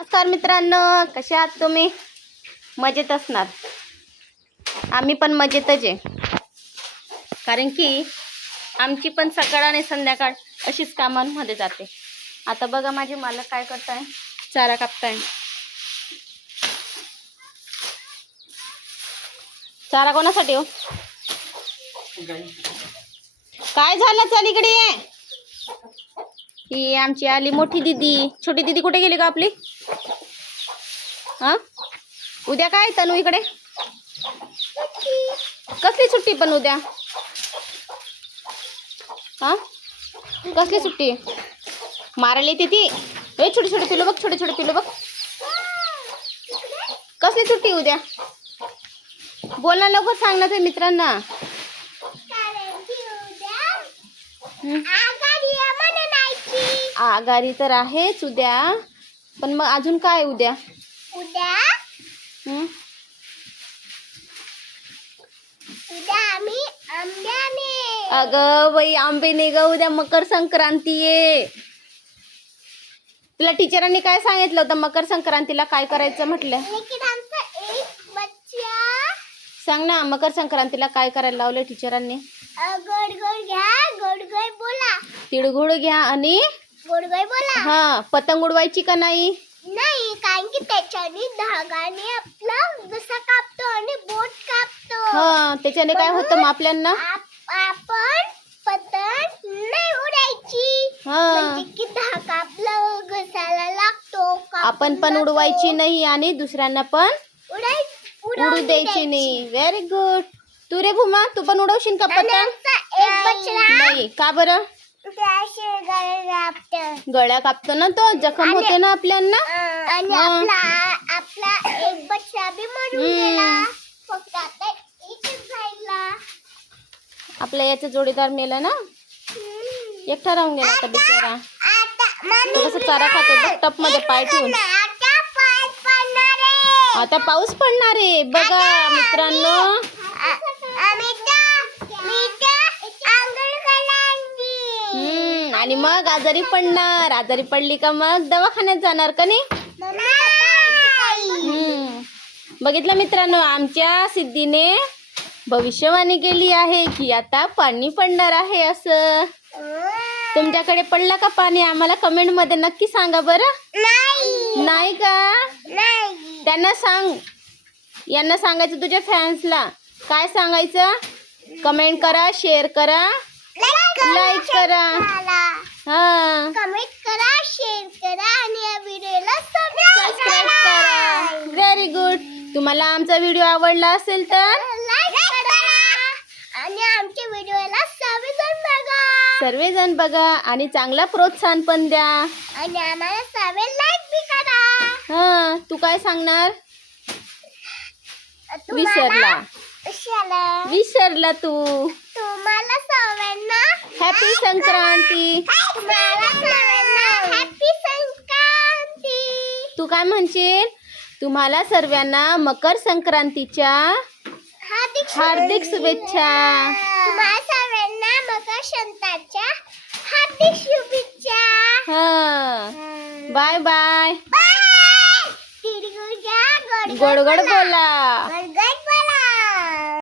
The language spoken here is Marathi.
नमस्कार मित्रांनो, कसे आहात तुम्ही? मजेत असणार. आम्ही पण मजेतच आहे, कारण की आमची पण सकाळ आणि संध्याकाळ अशीच कामांमध्ये जाते. आता बघा माझे मालक काय करताय, चारा कापताय. चारा कोणासाठी हो? काय झालं, चल इकडे ये. ही आमची आली मोठी दीदी. छोटी दीदी कुठे गेली का आपली? हा, उद्या काय तनू इकडे? कसली सुट्टी पण उद्या? हा, कसली सुट्टी? मारायला येते ती. ए छोटे छोटे पिलो बघ, छोटे छोटे पिलो बघ. कसली सुट्टी उद्या? बोल ना लवकर, सांग ना ते मित्रांना. आगारी तर आहेच उद्या, पण मग अजून काय उद्या? उद्या आम्ही आंब्याने. अगं बाई, आंबे नाही ग, उद्या मकर संक्रांती आहे. तुला टीचरांनी काय सांगितलं होतं मकर संक्रांतीला काय करायचं म्हटलं? लेकिन आमचा एक बच्चा. सांग ना, मकर संक्रांतीला काय करायला लावलं टीचरांनी? गोड गोड घ्या, गोड गोड बोला. तिळगुळ घ्या आणि गोड गोड बोला. हा, पतंग उडवायची का नाही? नाही, कारण की त्याच्याने धागाने आपला घसा कापतो आणि बोट कापतो. हा, त्याच्याने काय होतं मग आपल्याला? आपण पतंग नाही उडायची, म्हणजे की धागा आपला घसाला लागतो. आपण पण उडवायची नाही आणि दुसऱ्यांना पण उडू उडू द्यायची नाही. Very good. तू रे भूमा, तू पण उडवशील का पतंग? एक बच्चा नाही, का बरं? गळ्या कापतो ना, तो जखम होते ना आपल्याला. आणि आपला एक बच्चा बी मरून गेला. फक्त आता एकच राहिला. आपल्या याचा जोडीदार मेला ना, एकटा राहून गेला आता बिचारा. तो कसं चारा खातो बघ, टप मध्ये पाय ठेवून. आता पाऊस पडणार आहे बघा मित्रांनो. आणि मग आजारी पडणार. आजारी पडली का मग दवाखान्यात जाणार का नाही? बघितलं मित्रांनो, आमच्या सिद्धीने भविष्यवाणी केली आहे की आता पाणी पडणार आहे असं. तुमच्याकडे पडला का पाणी? आम्हाला कमेंट मध्ये नक्की सांगा बरं. नाही का? त्यांना सांग, यांना सांगायचं तुझ्या फॅन्सला. काय सांगायचं? कमेंट करा, शेअर करा, लाईक करा. हा, कमेंट करा, शेअर करा आणि या व्हिडिओला सबस्क्राईब करा. Very good. तुम्हाला आमचा व्हिडिओ आवडला असेल तर लाईक करा आणि आमच्या व्हिडिओला सर्वजण बघा आणि चांगला प्रोत्साहन पण द्या. आणि आम्हाला लाईक बी करा. हा, तू काय सांगणार? विसरला तू. तुम्हाला सर्वांना हॅपी संक्रांती. हॅपी संक्रांती. तू काय म्हणशील? तुम्हाला सर्वांना मकर संक्रांतीच्या हार्दिक शुभेच्छा. तुम्हाला सर्वांना मकर संक्रांतीच्या हार्दिक शुभेच्छा. हा, बाय बाय. बाय. गोड गोड बोला.